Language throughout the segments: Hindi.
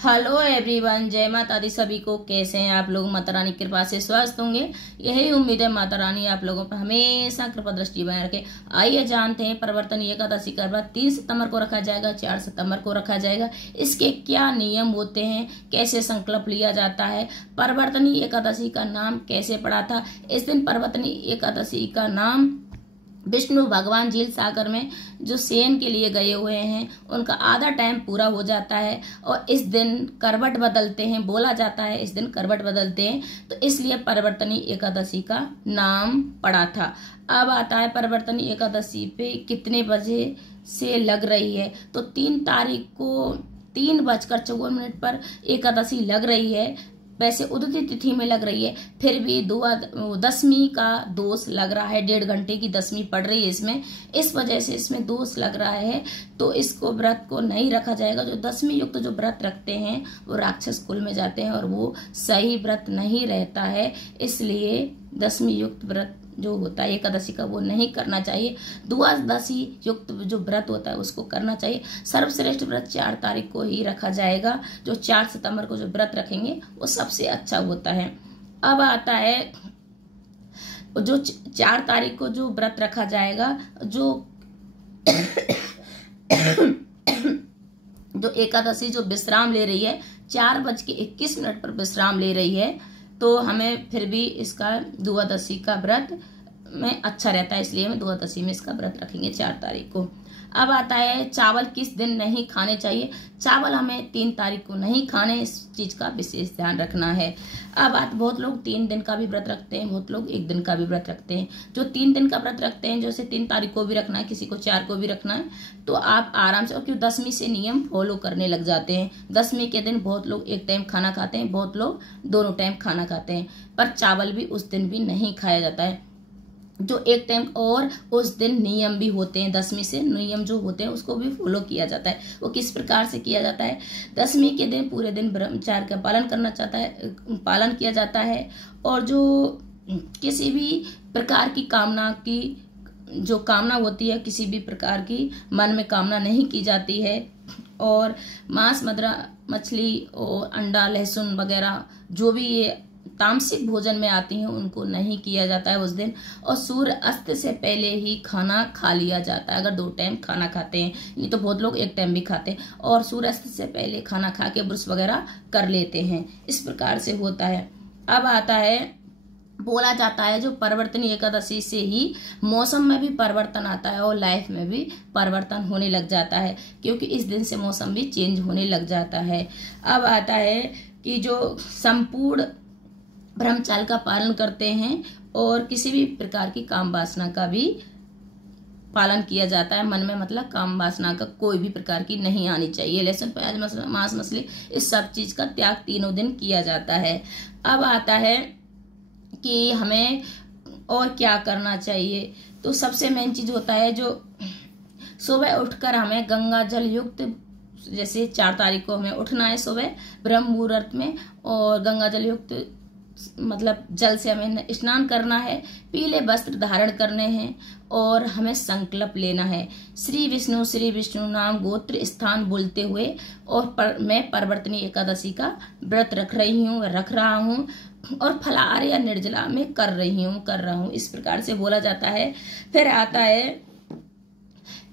हेलो एवरीवन, जय माता दी सभी को। कैसे हैं आप लोग? माता रानी की कृपा से स्वस्थ होंगे, यही उम्मीद है। माता रानी आप लोगों पर हमेशा कृपा दृष्टि बनाए रखे। आइए जानते हैं परिवर्तन एकादशी का व्रत 3 सितंबर को रखा जाएगा, 4 सितंबर को रखा जाएगा। इसके क्या नियम होते हैं, कैसे संकल्प लिया जाता है, परिवर्तनी एकादशी का नाम कैसे पड़ा था। इस दिन परिवर्तनी एकादशी का नाम विष्णु भगवान झील सागर में जो शयन के लिए गए हुए हैं उनका आधा टाइम पूरा हो जाता है और इस दिन करवट बदलते हैं। बोला जाता है इस दिन करवट बदलते हैं, तो इसलिए परिवर्तनी एकादशी का नाम पड़ा था। अब आता है परिवर्तनी एकादशी पे कितने बजे से लग रही है, तो 3 तारीख को 3:54 पर एकादशी लग रही है। वैसे उदित तिथि में लग रही है, फिर भी दसवीं का दोष लग रहा है। 1.5 घंटे की दसवीं पड़ रही है इसमें, इस वजह से इसमें दोष लग रहा है, तो इसको व्रत को नहीं रखा जाएगा। जो दसवीं युक्त जो व्रत रखते हैं वो राक्षस कुल में जाते हैं और वो सही व्रत नहीं रहता है, इसलिए दसवीं युक्त व्रत जो होता है एकादशी का वो नहीं करना चाहिए। द्वादशी युक्त जो व्रत होता है उसको करना चाहिए। सर्वश्रेष्ठ व्रत 4 तारीख को ही रखा जाएगा। जो 4 सितंबर को जो व्रत रखेंगे वो सबसे अच्छा होता है। अब आता है जो 4 तारीख को जो व्रत रखा जाएगा, जो एकादशी जो विश्राम ले रही है 4:21 पर विश्राम ले रही है, तो हमें फिर भी इसका द्वादशी का व्रत में अच्छा रहता है, इसलिए हम द्वादशी में इसका व्रत रखेंगे 4 तारीख को। अब आता है चावल किस दिन नहीं खाने चाहिए। चावल हमें 3 तारीख को नहीं खाने, इस चीज का विशेष ध्यान रखना है। अब बहुत लोग 3 दिन का भी व्रत रखते हैं, बहुत लोग 1 दिन का भी व्रत रखते हैं। जो 3 दिन का व्रत रखते हैं, जैसे 3 तारीख को भी रखना है, किसी को 4 को भी रखना है, तो आप आराम से, और क्यों 10वीं से नियम फॉलो करने लग जाते हैं। 10वीं के दिन बहुत लोग 1 टाइम खाना खाते हैं, बहुत लोग दोनों टाइम खाना खाते हैं, पर चावल भी उस दिन भी नहीं खाया जाता है, जो 1 टाइम। और उस दिन नियम भी होते हैं, 10वीं से नियम जो होते हैं उसको भी फॉलो किया जाता है। वो किस प्रकार से किया जाता है? 10वीं के दिन पूरे दिन ब्रह्मचार्य का पालन करना चाहता है, पालन किया जाता है, और जो किसी भी प्रकार की कामना की जो कामना होती है, किसी भी प्रकार की मन में कामना नहीं की जाती है, और मांस मछली और अंडा लहसुन वगैरह जो भी ये तामसिक भोजन में आती हैं उनको नहीं किया जाता है उस दिन। और सूर्य अस्त से पहले ही खाना खा लिया जाता है, अगर 2 टाइम खाना खाते हैं। ये तो बहुत लोग 1 टाइम भी खाते हैं, और सूर्य अस्त से पहले खाना खा के ब्रश वगैरह कर लेते हैं। इस प्रकार से होता है। अब आता है, बोला जाता है जो परिवर्तनी एकादशी से ही मौसम में भी परिवर्तन आता है और लाइफ में भी परिवर्तन होने लग जाता है, क्योंकि इस दिन से मौसम भी चेंज होने लग जाता है। अब आता है कि जो संपूर्ण ब्रह्मचर्य का पालन करते हैं और किसी भी प्रकार की काम वासना का भी पालन किया जाता है। मन में मतलब काम वासना का कोई भी प्रकार की नहीं आनी चाहिए। लहसुन प्याज मांस मछली इस सब चीज का त्याग 3 दिन किया जाता है। अब आता है कि हमें और क्या करना चाहिए, तो सबसे मेन चीज होता है जो सुबह उठकर हमें गंगा जल युक्त, जैसे 4 तारीख को हमें उठना है सुबह ब्रह्म मुहूर्त में, और गंगा जल युक्त मतलब जल से हमें स्नान करना है, पीले वस्त्र धारण करने हैं, और हमें संकल्प लेना है श्री विष्णु नाम गोत्र स्थान बोलते हुए, और मैं परिवर्तनी एकादशी का व्रत रख रहा हूँ और फलाहार या निर्जला में कर रहा हूँ, इस प्रकार से बोला जाता है। फिर आता है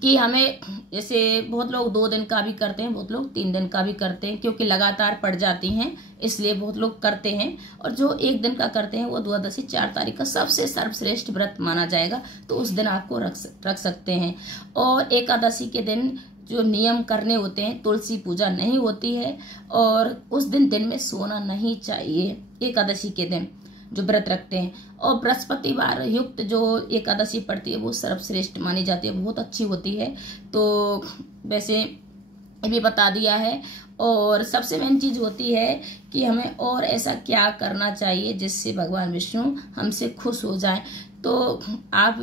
कि हमें, जैसे बहुत लोग 2 दिन का भी करते हैं, बहुत लोग 3 दिन का भी करते हैं, क्योंकि लगातार पड़ जाती हैं इसलिए बहुत लोग करते हैं। और जो 1 दिन का करते हैं वो द्वादशी 4 तारीख का सबसे सर्वश्रेष्ठ व्रत माना जाएगा, तो उस दिन आपको रख सकते हैं। और एकादशी के दिन जो नियम करने होते हैं, तुलसी पूजा नहीं होती है, और उस दिन में सोना नहीं चाहिए एकादशी के दिन जो व्रत रखते हैं। और बृहस्पतिवार युक्त जो एकादशी पड़ती है वो सर्वश्रेष्ठ मानी जाती है, बहुत अच्छी होती है, तो वैसे ये भी बता दिया है। और सबसे मेन चीज होती है कि हमें और ऐसा क्या करना चाहिए जिससे भगवान विष्णु हमसे खुश हो जाए। तो आप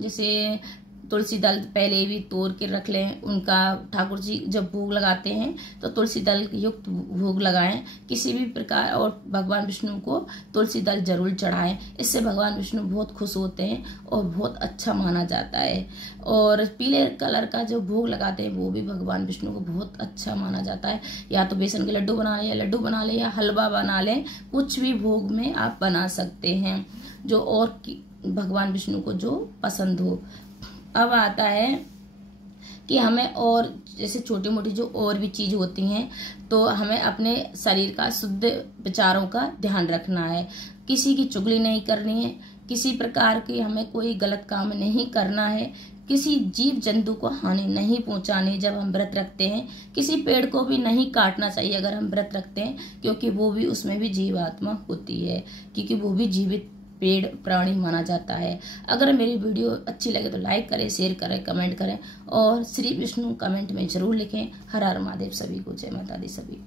जैसे तुलसी दल पहले भी तोड़ के रख लें। उनका ठाकुर जी जब भोग लगाते हैं तो तुलसी दल युक्त भोग लगाएं किसी भी प्रकार, और भगवान विष्णु को तुलसी दल जरूर चढ़ाएं। इससे भगवान विष्णु बहुत खुश होते हैं और बहुत अच्छा माना जाता है। और पीले कलर का जो भोग लगाते हैं वो भी भगवान विष्णु को बहुत अच्छा माना जाता है। या तो बेसन के लड्डू बना लें, या लड्डू बना लें, या हलवा बना लें, कुछ भी भोग में आप बना सकते हैं जो और भगवान विष्णु को जो पसंद हो। अब आता है कि हमें और जैसे छोटी मोटी जो और भी चीज होती हैं, तो हमें अपने शरीर का शुद्ध विचारों का ध्यान रखना है। किसी की चुगली नहीं करनी है, किसी प्रकार की हमें कोई गलत काम नहीं करना है, किसी जीव जंतु को हानि नहीं पहुंचानी जब हम व्रत रखते हैं। किसी पेड़ को भी नहीं काटना चाहिए अगर हम व्रत रखते हैं, क्योंकि वो भी, उसमें भी जीवात्मा होती है, क्योंकि वो भी जीवित पेड़ प्राणी माना जाता है। अगर मेरी वीडियो अच्छी लगे तो लाइक करें, शेयर करें, कमेंट करें, और श्री विष्णु कमेंट में जरूर लिखें। हर हर महादेव। सभी को जय माता दी। सभी